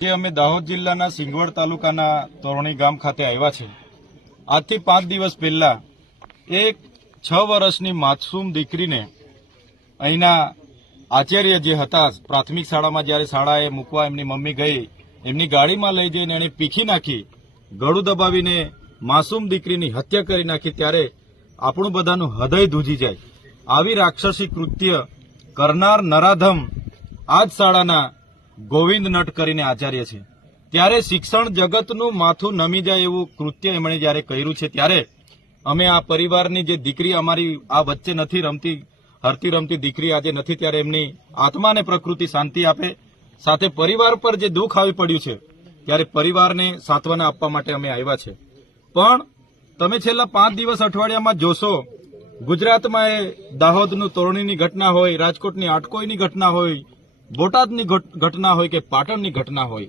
જે અમે દાહોદ જિલ્લાના સિંગવડ તાલુકાના તોરણી ગામ ખાતે આવ્યા છે। આજથી 5 દિવસ પહેલા એક 6 વર્ષની માસૂમ દીકરીને અહીંના આચાર્ય જે હતા પ્રાથમિક શાળામાં જ્યારે શાળાએ મૂકવા એમની મમ્મી ગઈ, એમની ગાડીમાં લઈ જઈને એને પીખી નાખી, ગળું દબાવીને માસૂમ દીકરીની હત્યા કરી નાખી। ત્યારે આપણું બધાનું હૃદય ધ્રુજી જાય। આવી રાક્ષસી કૃત્ય કરનાર નરાધમ આ જ શાળાના ગોવિંદ નટ કરીને આચાર્ય છે। ત્યારે શિક્ષણ જગતનું માથું નમી જાય એવું કૃત્ય એમણે જ્યારે કર્યું છે, ત્યારે અમે આ પરિવારની જે દીકરી અમારી આ વચ્ચે નથી રમતી, હરતી રમતી દીકરી આજે નથી, ત્યારે એમની આત્માને પ્રકૃતિ શાંતિ આપે, સાથે પરિવાર પર જે દુઃખ આવી પડ્યું છે ત્યારે પરિવારને સાંત્વના આપવા માટે અમે આવ્યા છે। પણ તમે છેલ્લા 5 દિવસ અઠવાડિયામાં જોશો, ગુજરાતમાં એ દાહોદનું તોરણીની ઘટના હોય, રાજકોટની આટકોઈની ઘટના હોય, બોટાદની ઘટના હોય કે પાટણની ઘટના હોય,